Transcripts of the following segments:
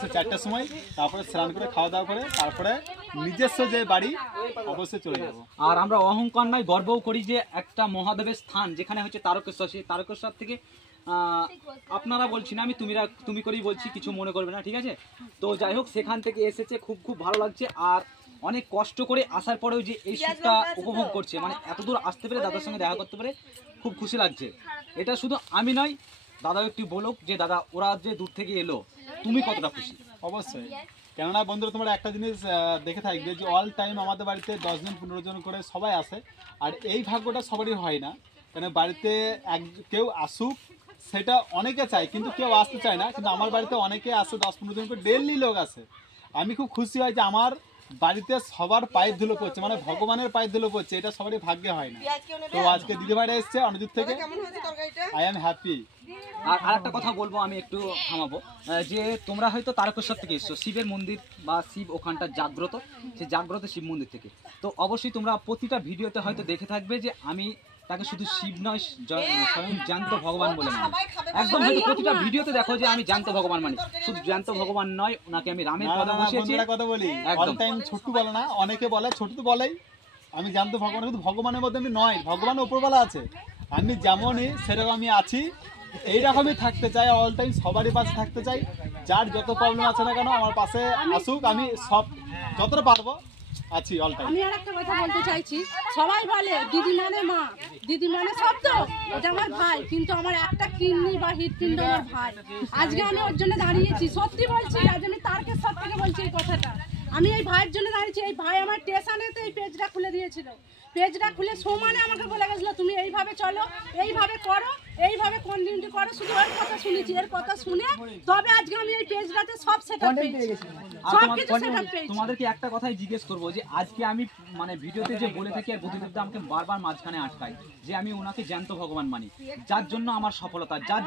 4টার সময়, তারপরে স্নান করে খাওয়া দাওয়া করে তারপরে নিজস্ব যে বাড়ি অবশ্যই চলে যাব। আর আমরা অহংকার নয়, গর্বও করি যে একটা মহাদেবের স্থান যেখানে হচ্ছে তারকেশ্বর, সেই তারকেশ্বর থেকে আপনারা বলছি না, আমি তুমি করেই বলছি, কিছু মনে করবে না, ঠিক আছে? তো যাই হোক, সেখান থেকে এসেছে, খুব ভালো লাগছে। আর অনেক কষ্ট করে আসার পরেও যে এই সুখটা উপভোগ করছে, মানে এত দূর আসতে পেরে দাদার সঙ্গে দেখা করতে পেরে খুব খুশি লাগছে। এটা শুধু আমি নয়, দাদাও একটু বলুক যে দাদা ওরা যে দূর থেকে এলো, তুমি কতটা খুশি? অবশ্যই, কেননা বন্ধুরা তোমরা একটা জিনিস দেখে থাকবে যে অল টাইম আমাদের বাড়িতে 10 জন 15 জন করে সবাই আসে, আর এই ভাগ্যটা সবারই হয় না। কেন বাড়িতে কেউ আসুক সেটা অনেকে চায়, কিন্তু কেউ আসতে চায় না। কিন্তু আমার বাড়িতে অনেকে আসে, 10-15 জন করে ডেইলি লোক আসে। আমি খুব খুশি হয় যে আমার বাড়িতে সবার পায়ের ধুলো পড়ছে, মানে ভগবানের পায়ের ধুলো পড়ছে, এটা সবারই ভাগ্যে হয় না। তো আজকে দিদিভাইরা এসছে অনেক দূর থেকে, আই এম হ্যাপি। আর একটা কথা বলবো, আমি একটু থামাবো, যে তোমরা হয়তো তারকেশ্বর থেকে এসছো, শিবের মন্দির বা শিব ওখানটা জাগ্রত, সেই জাগ্রত শিব মন্দির থেকে। তো অবশ্যই তোমরা প্রতিটা ভিডিওতে হয়তো দেখে থাকবে যে আমি তাকে শুধু শিব নয়, স্বয়ং জ্যান্ত ভগবান বলে মানি। একদম হয়তো প্রতিটা ভিডিওতে দেখো যে আমি জ্যান্ত ভগবান মানি। শুধু জ্যান্ত ভগবান নয়, ওনাকে আমি রামের পদে বসিয়েছি। কথা বলি, অল টাইম ছোট্টু বলে না, অনেকে বলে, ছোট্টু তো বলেই আমি জ্যান্ত ভগবান, কিন্তু ভগবানের মধ্যে আমি নয়, ভগবান উপরবেলা আছে। আমি যেমনই সেরকম আমি আছি, এইরকমই থাকতে চাই, অল টাইম সবারই পাশে থাকতে চাই। যার যত প্রবলেম আছে না কেন আমার পাশে আসুক, আমি সব যতটা পারবো আছি অল টাইম। আমি আর একটা কথা বলতে চাইছি, সবাই বলে দিদি মানে মা, দিদি মানে সব, তো ওটা আমার ভাই, কিন্তু আমার একটা কিডনি বা হৃৎপিণ্ড আমার ভাই। আজকে আমি ওর জন্য দাঁড়িয়েছি, সত্যি বলছি, আজ আমি তারকেশ্বর থেকে বলছি এই কথাটা। আমি এই ভাইয়ের জন্য দাঁড়িয়েছি। এই ভাই আমার স্টেশনেতে এই পেজটা খুলে দিয়েছিল, পেজটা খুলে সমানে আমাকে বলে গেছিল তুমি এইভাবে চলো, এইভাবে করো, এইভাবে কন্টিনিউ করো। শুধু ওর কথা শুনেছি, এর কথা শুনে তবে আজকে আমি এই পেজটাতে সব সেটআপ পেয়েছি, সব কিছু সেটআপ পেয়েছি। তোমাদেরকে একটা কথাই জিজ্ঞেস করবো যে আজকে আমি মানে ভিডিওতে যে বলে থাকি, আর বুদ্ধিদীপ্তা আমাকে বারবার মাঝখানে আটকায় যে আমি ওনাকে জ্যান্ত ভগবান মানি, যার জন্য আমার সফলতা, যার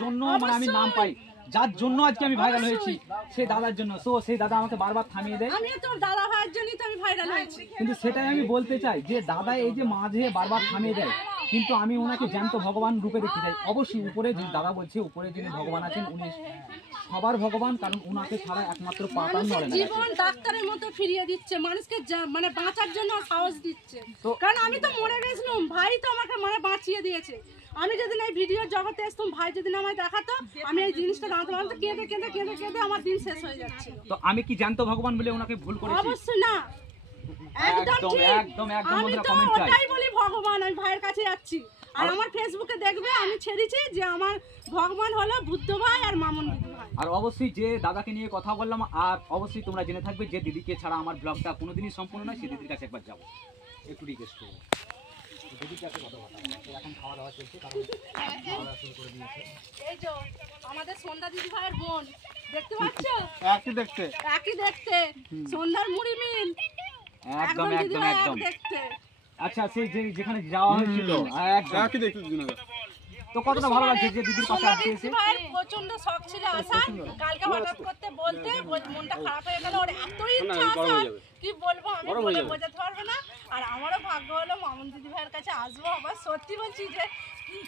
জন্য মানে আমি নাম পাই, যার জন্য আজকে আমি ভাইরাল হয়েছি, সেই দাদার জন্য। তো সেই দাদা আমাকে বারবার থামিয়ে দেয়। আমি তোর দাদা ভাইয়ের জন্যই তো আমি ভাইরাল হয়েছি। কিন্তু সেটাই আমি বলতে চাই যে দাদা এই যে মাঝে বারবার থামিয়ে দেয়, কিন্তু আমি ওনাকে জ্যান্ত ভগবান রূপে দেখতে চাই। অবশ্যই উপরে যে দাদা বলছে, উপরে যিনি ভগবান আছেন উনি সবার ভগবান, কারণ ওনাকে ছাড়া একমাত্র পাতাল নড়ে না। জীবন ডাক্তারের মতো ফিরিয়ে দিচ্ছে, মানুষকে মানে বাঁচার জন্য সাহস দিচ্ছে। কারণ আমি তো মরে গেছিলাম, ভাই তো আমাকে মানে বাঁচিয়ে দিয়েছে। আমি যেদিন এই ভিডিও জগতে আসতাম, ভাই যেদিন আমায় দেখাতো, আমি এই জিনিসটা জানতে পারতাম, কেঁদে কেঁদে কেঁদে কেঁদে আমার দিন শেষ হয়ে যাচ্ছে। তো আমি কি জ্যান্ত ভগবান বলে ওনাকে ভুল করেছি? অবশ্যই না, একদম ঠিক। আমি তো ওটাই বলি, ভগবান, আমি ভাইয়ের কাছে যাচ্ছি। আর আমার ফেসবুকে দেখবে আমি ছেড়েছি যে আমার ভগবান হলো বুদ্ধ ভাই আর মামুন দিদি ভাই। আর অবশ্যই যে দাদাকে নিয়ে কথা বললাম, আর অবশ্যই তোমরা জেনে থাকবে যে দিদিকে ছাড়া আমার ব্লগটা কোনোদিনই সম্পূর্ণ নয়। সেই দিদির কাছে একবার যাবো, একটু রিকোয়েস্ট করবো। এখন খাওয়া দাওয়া চলছে, কারণ খাওয়া দাওয়া শুরু করে দিয়েছে। এই যে আমাদের সন্ধ্যা দিদি ভাইয়ের বোন, দেখতে পাচ্ছ? একই দেখতে, একই দেখতে, সন্ধ্যার মুড়ি মিল, একদম একদম একদম দেখতে। আচ্ছা, সেই যেখানে যাওয়া হয়েছিল একই দেখতে দুজন। তো কতটা ভালো লাগছে যে দিদির পাশে আসতে এসে? প্রচন্ড শখ ছিল আসার, কালকে হঠাৎ করতে বলতে মনটা খারাপ হয়ে গেল। ওর এতই ইচ্ছা আসার, কি বলবো আমি বলে বোঝাতে পারবো না। আর আমারও ভাগ্য হলো মামুন দিদি ভাইয়ের কাছে আসবো। আবার সত্যি বলছি যে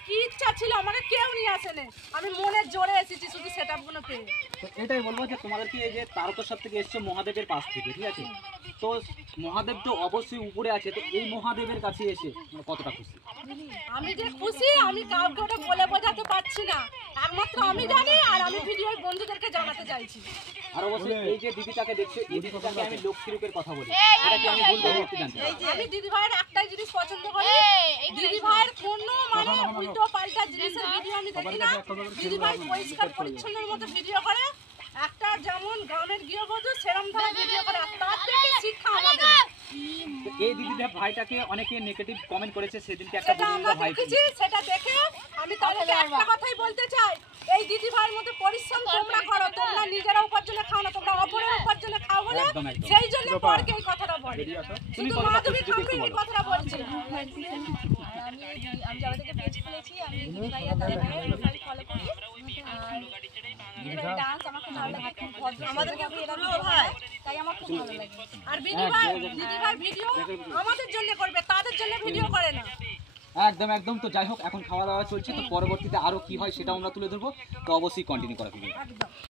কি ইচ্ছা ছিল, আমাকে কেউ নিয়ে আসেনি, আমি মনের জোরে এসেছি শুধু সেটআপ গুলো পেয়ে। তো এটাই বলবো যে তোমাদেরকে এই যে তারকেশ্বর থেকে এসছে মহাদেবের পাশ থেকে, ঠিক আছে? তো মহাদেব তো অবশ্যই উপরে আছে, তো এই মহাদেবের কাছে এসে কতটা খুশি? আমি যে খুশি, আমি কাউকে ওটা বলে বোঝাতে পারছি না, একমাত্র আমি জানি। আর আমি ভিডিওর বন্ধুদেরকে জানাতে চাইছি। আর অবশ্যই এই যে দিদিটাকে দেখছো, এই দিদিটাকে আমি লক্ষ্মী রূপের কথা বলি, এটা কি আমি ভুল বলবো একটু জানতে? আমি দিদি ভাইয়ের একটাই জিনিস পছন্দ করি, দিদি ভাইয়ের কোনো মানে উল্টো পাল্টা জিনিসের ভিডিও আমি দেখি না। দিদি ভাই পরিষ্কার পরিচ্ছন্নের মতো ভিডিও করে, একটা যেমন গ্রামের গৃহবধূ সেরকম ভাবে ভিডিও করে, তার থেকে শিক্ষা আমাদের। এই দিদিটা ভাইটাকে অনেকে নেগেটিভ কমেন্ট করেছে, সেদিনকে একটা দিদিটা ভাই দেখেছি, সেটা দেখে আমি তাদেরকে একটা কথাই বলতে চাই, এই দিদি ভাইয়ের মতো পরিশ্রম তোমরা করো, তোমরা নিজেরা উপার্জনে খাও না, তোমরা অপরের উপার্জনে খাও বলে সেই জন্য পরকে এই কথাটা বলে। শুধু মাধবী খামকে এই কথাটা বলছি। আমি যাদেরকে পেজ খুলেছি, আমি দিদি ভাইয়ের দাদাভাইয়ের ফলো করি। আর ডান্স আমার খুব ভালো লাগে, আমাদেরকে আপনি এটা ভিডিও হয় তাই আমার খুব ভালো লাগে। আর দিদি ভাই ভিডিও আমাদের জন্য করবে, তাদের জন্য ভিডিও করে না। একদম একদম। তো যাই হোক, এখন খাওয়া দাওয়া চলছে, তো পরবর্তীতে আরো কি হয় সেটা আমরা তুলে ধরবো, তো অবশ্যই কন্টিনিউ করা হবে।